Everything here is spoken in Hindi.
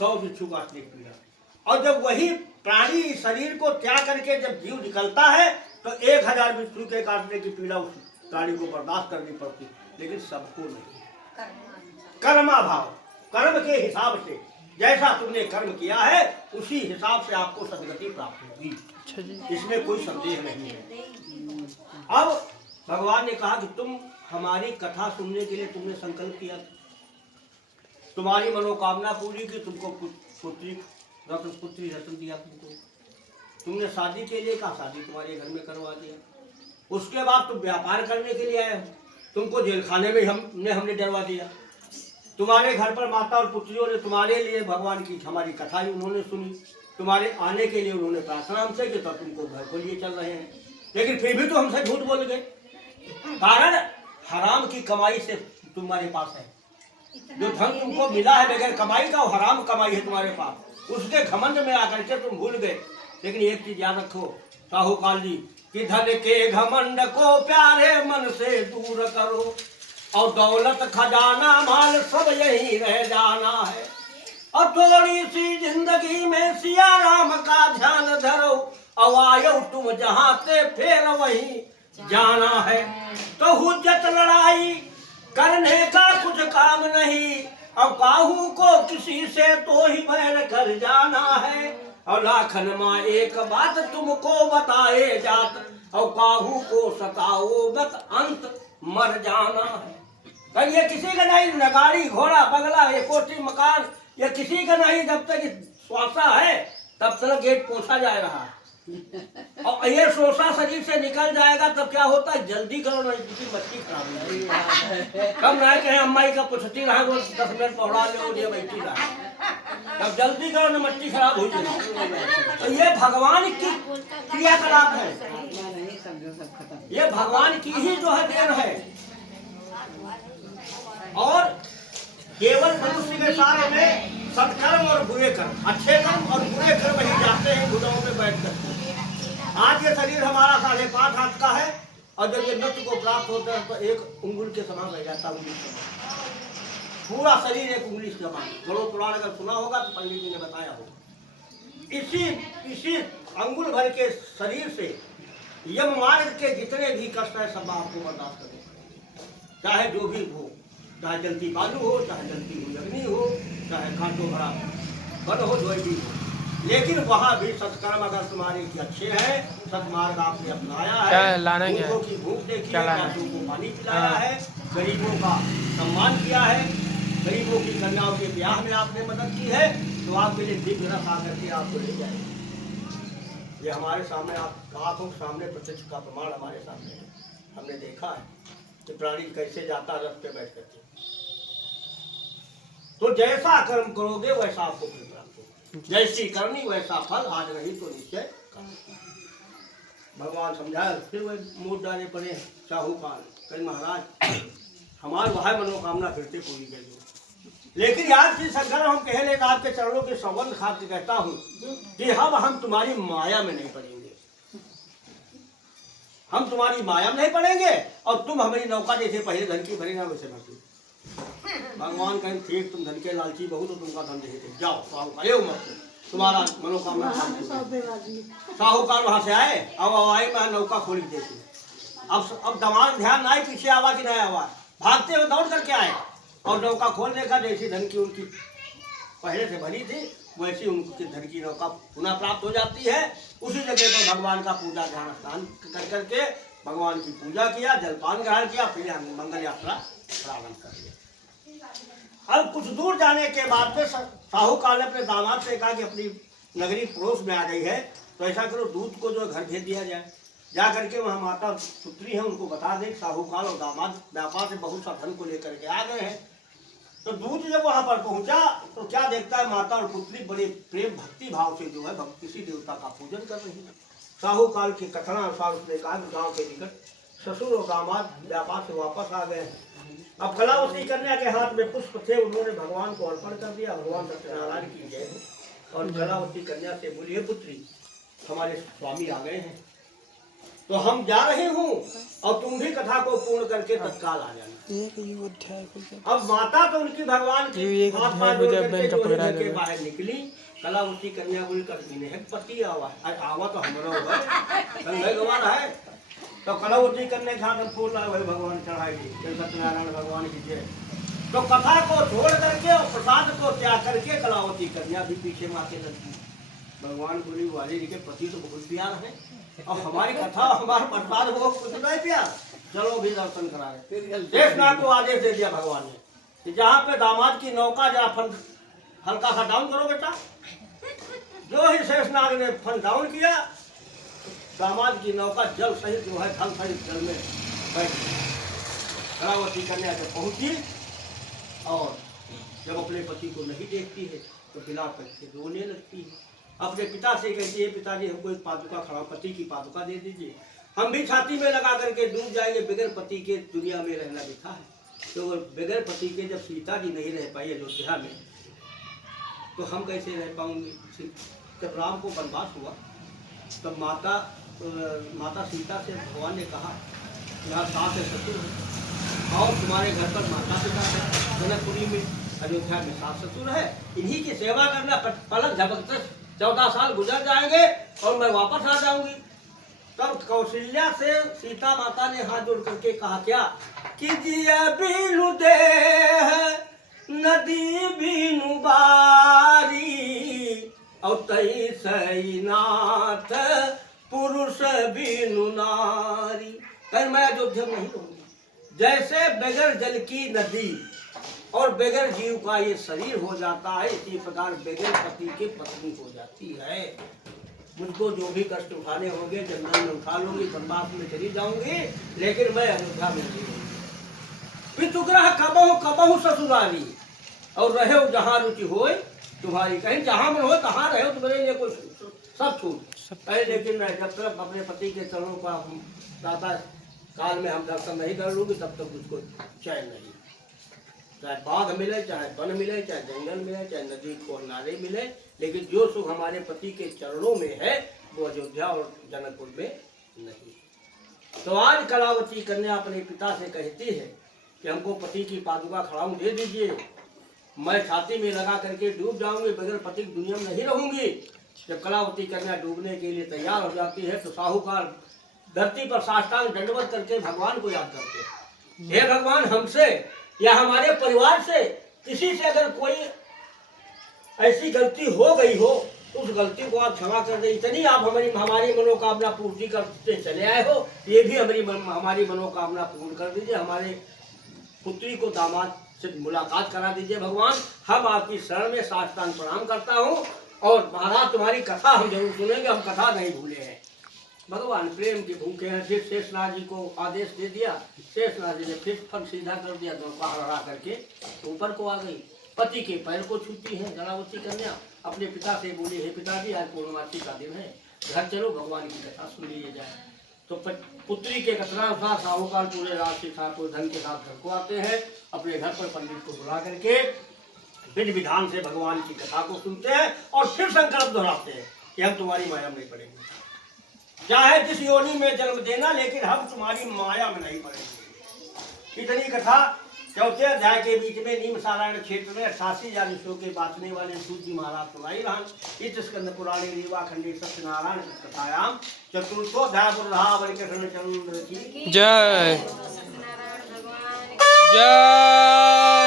100 बिच्छू काटने की पीड़ा। और जब वही प्राणी शरीर को त्याग करके जब जीव निकलता है तो 1000 बिच्छू के काटने की पीड़ा उस प्राणी को बर्दाश्त करनी पड़ती, लेकिन सबको नहीं। कर्मा भाव, कर्म के हिसाब से जैसा तुमने कर्म किया है उसी हिसाब से आपको सदगति प्राप्त होगी, इसमें कोई संदेह नहीं है। अब भगवान ने कहा कि तुम हमारी कथा सुनने के लिए तुमने संकल्प किया, तुम्हारी मनोकामना पूरी की, तुमको पुत्री रत्न दिया, तुमने शादी के लिए कहा, शादी तुम्हारे घर में करवा दिया। उसके बाद तुम व्यापार करने के लिए आए हो, तुमको जेल खाने में हमने डरवा दिया। तुम्हारे घर पर माता और पुत्रियों ने तुम्हारे लिए भगवान की हमारी कथा ही उन्होंने सुनी, तुम्हारे आने के लिए उन्होंने प्रार्थना हमसे की, तब तुमको घर को लिए चल रहे हैं, लेकिन फिर भी तो हमसे झूठ बोल गए। कारण हराम की कमाई से तुम्हारे पास है, जो धन तुमको मिला है बगैर कमाई का, वो हराम कमाई है तुम्हारे पास, उसके घमंड में आकर के तुम भूल गए। लेकिन एक चीज याद रखो साहूकाल जी, कि धन के घमंड को प्यारे मन से दूर करो, और दौलत खजाना माल सब यही रह जाना है, और थोड़ी सी जिंदगी में सिया राम का ध्यान धरो, और आयो तुम जहाँ से फिर वही जाना है। तो हुज्जत लड़ाई करने का कुछ काम नहीं, और काहू को किसी से तो ही बैर कर जाना है, और लाखन माँ एक बात तुमको बताए जात, और काहू को सताओ बत अंत मर जाना है। तो ये किसी का नहीं, नगाड़ी घोड़ा बंगला ये कोठी मकान ये किसी का नहीं, जब तक श्वासा है तब तक गेट पोछा जा रहा है, और ये श्वासा शरीर से निकल जाएगा तब क्या होता है, जल्दी करो नहीं मच्छी खराब हो जाएगी। कब ना कहे अम्माई का पुछती रहा 10 मिनट पौड़ा ले बैठी रहा, तब जल्दी करो न मच्छी खराब हो जाएगी। तो ये भगवान की क्रियाकलाप है, ये भगवान की ही जो है देन है। और केवल मनुष्य के सारे में सत्कर्म और बुरे कर्म, अच्छे कर्म और बुरे कर्म ही जाते हैं भुजाओं में बैठ कर। आज ये शरीर हमारा 5.5 हाथ का है, और जब ये नृत्य को प्राप्त होता है तो 1 उंगली के समान रह जाता है, पूरा शरीर 1 उंगली के समान। गरुड़ पुराण अगर सुना होगा तो पंडित जी ने बताया होगा। इसी अंगुल भर के शरीर से यम मार्ग के जितने भी कष्ट है सब आपको बर्दाश्त करने पड़ेंगे, चाहे जो भी हो, चाहे जलती बालू हो, चाहे जलती हुई अग्नि हो, चाहे कांटों भरा वन हो, जो भी हो। लेकिन वहाँ भी सत्कर्म अगर तुम्हारे की अच्छे हैं, सत्मार्ग आपने अपनाया है, भूखों की भूख देखी है, प्यासों को पानी पिलाया है, गरीबों का सम्मान किया है, गरीबों की कन्याओं के ब्याह में आपने मदद की है, तो आपके लिए दिव्य रथ आकर के आपको ले जाएंगे। ये हमारे सामने, आप आंखों के सामने प्रत्यक्ष का प्रमाण हमारे सामने है, हमने देखा है कि प्राणी कैसे जाता रथ पे बैठ करके। तो जैसा कर्म करोगे वैसा आपको फल प्राप्त होगा, जैसी करनी वैसा फल, आज नहीं तो निश्चय करना। भगवान समझाया, फिर वह मूड डाले पड़े साहूकार, कल महाराज हमारे वह मनोकामना फिर से पूरी कर दो। लेकिन याद की संकर हम कह ले आपके चरणों के संबंध खाते कहता हूँ कि हम तुम्हारी माया में नहीं पड़ेंगे, हम तुम्हारी माया में नहीं पड़ेंगे, और तुम हमारी नौका जैसे पहले धन की भरी ना वैसे भरती। भगवान कहें ठीक, तुम धन के लालची बहुत हो, तुमका धन दे जाओ, साहूकार मत, तुम्हारा मनोकामना। साहूकार वहां से आए, अब आए मैं नौका खोल देती। अब दमाग ध्यान ना पीछे आवा कि नहीं आवा, भागते हुए दौड़ करके आए, और नौका खोलने का जैसी धन की उनकी पहले से भरी थी वैसी उनकी धन की नौका पुनः प्राप्त हो जाती है। उसी जगह पर भगवान का पूजा ध्यान स्नान कर करके भगवान की पूजा किया, जलपान ग्रहण किया, फिर मंगल यात्रा प्रारंभ कर दिया। अब कुछ दूर जाने के बाद में साहूकार ने अपने दामाद से कहा कि अपनी नगरी पड़ोस में आ गई है, तो ऐसा करो दूध को जो घर भेज दिया जाए, जा करके वहाँ माता पुत्री है उनको बता दे साहूकार और दामाद व्यापार से बहुत सा धन को लेकर के आ गए हैं। तो दूध जब वहाँ पर पहुँचा तो क्या देखता है, माता और पुत्री बड़े प्रेम भक्ति भाव से जो है किसी देवता का पूजन कर रही है। साहूकार की कथनानुसार उसने कहा गाँव के निकट ससुर और दामाद व्यापार से वापस आ गए। अब कलावती कन्या के हाथ में पुष्प थे, उन्होंने भगवान को अर्पण कर दिया, भगवान सत्यनारायण की जय हो। और कलावती कन्या से बोली, हे पुत्री हमारे स्वामी आ गए हैं, तो हम जा रहे हूँ और तुम भी कथा को पूर्ण करके तत्काल आ जाना। अब माता तो उनकी भगवान की हाथ पांव जोड़ करके जो है घर के बाहर निकली। कलावती कन्या बोली कर पति आवा तो हमारा गंवार है। तो कलावती कन्या के हाथ में फूल वही भगवान चढ़ाएगी, सत्यनारायण भगवान की जय। तो कथा को छोड़ करके और प्रसाद को त्याग करके कलावती कन्या भी पीछे माते लगती। भगवान बोली वाली जी के पति तो बहुत प्यार है और हमारी कथा हमारा प्रसाद हो कुछ नहीं प्यार, चलो भी दर्शन करा रहे। शेषनाग को आदेश दे दिया भगवान ने कि जहाँ पे दामाद की नौका जरा फन हल्का सा डाउन करो बेटा। जो ही शेषनाग ने फन डाउन किया, दामाद की नौका जल सहित जो है थल सहित जल में बैठ कलावती कन्या जब पहुंची और जब अपने पति को नहीं देखती है तो बिलाप करके रोने लगती है। अपने पिता से कहती है पिताजी हमको एक पादुका खड़ा पति की पादुका दे दीजिए, हम भी छाती में लगा करके डूब जाएंगे, बगैर पति के दुनिया में रहना बिठा है। तो बगैर पति के जब सीता जी नहीं रह पाई अयोध्या में तो हम कैसे रह पाऊंगे। जब राम को वनवास हुआ तब माता सीता से भगवान ने कहा यहाँ सास है ससुर है और तुम्हारे घर पर माता पिता है, जनकपुरी में अयोध्या में सास ससुर है, इन्हीं की सेवा करना। पलक झपकते 14 साल गुजर जाएंगे और मैं वापस आ जाऊंगी। तब कौशल्या से सीता माता ने हाथ जोड़ करके कहा क्या कि जिया बीनु दे नदी बीनु बारी और तई सई नाथ पुरुष बीनु नारी। पर मैं अयोध्या नहीं रहूंगी। जैसे बगैर जल की नदी और बगैर जीव का ये शरीर हो जाता है, इसी प्रकार बगैर पति के पत्नी हो जाती है। मुझको जो भी कष्ट उठाने होंगे जंगल में उठा लूंगी, वनवास में चली जाऊंगी, लेकिन मैं अयोध्या में नहीं रहूंगी। पितुग्रह कबहु ससुरारी और रहे जहाँ रुचि होए तुम्हारी। कहीं जहाँ मन हो तहाँ रहे तुम्हारे लिए कोई सब छूट। लेकिन मैं जब तक अपने पति के चरणों का दाता काल में हम दर्शन नहीं कर लूंगी तब तक मुझको चैन नहीं। चाहे बाघ मिले, चाहे वन मिले, चाहे जंगल मिले, चाहे नदी को नारे मिले, लेकिन जो सुख हमारे पति के चरणों में है वो अयोध्या और जनकपुर में नहीं। तो आज कलावती कन्या अपने पिता से कहती है कि हमको पति की पादुका खड़ाऊ दे दीजिए, मैं छाती में लगा करके डूब जाऊंगी, बगैर पति की दुनिया में नहीं रहूंगी। जब कलावती कन्या डूबने के लिए तैयार हो जाती है तो साहूकार धरती पर साष्टांग दंडवत करके भगवान को याद करते हैं। हे भगवान, हमसे या हमारे परिवार से किसी से अगर कोई ऐसी गलती हो गई हो तो उस गलती को आप क्षमा कर दे। इतनी आप हमारी मनोकामना पूर्ति करते चले आए हो, ये भी हमारी मनोकामना पूर्ण कर दीजिए। हमारे पुत्री को दामाद से मुलाकात करा दीजिए भगवान। हम आपकी शरण में साष्टांग प्रणाम करता हूँ और महाराज तुम्हारी कथा हम जरूर सुनेंगे, हम कथा नहीं भूले हैं। भगवान प्रेम के भूखे हैं। फिर शेषनाग जी को आदेश दे दिया। शेषनाग जी ने फिर फल सीधा कर दिया, नौका हरा करके ऊपर को आ गई। पति के पैर को छूती है कलावती कन्या। अपने पिता से बोली, हे पिताजी आज पूर्णमासी का दिन है, घर चलो भगवान की कथा सुन लीजिए जाए। तो पुत्री के कथनानुसार साहूकार पूरे राशि ठाकुर धन के साथ घर को आते हैं। अपने घर पर पंडित को बुला करके विधि विधान से भगवान की कथा को सुनते हैं और फिर संकल्प दोहराते हैं कि हम तुम्हारी माया में नहीं पड़ेंगे, चाहे जिस योनि में जन्म देना, लेकिन हम तुम्हारी माया में नहीं पड़ेंगे। इतनी कथा चौथे अध्याय के बीच में नीम सारायण क्षेत्र में 88,000 विषयों के बांचने वाले सूत जी महाराज सुनाई रहन। इस स्कंद पुराणे रीवा खंडे सत्यनारायण कथायाम चतुर्थोध्याय बुरहावली कृष्ण चंद्र की जय जय।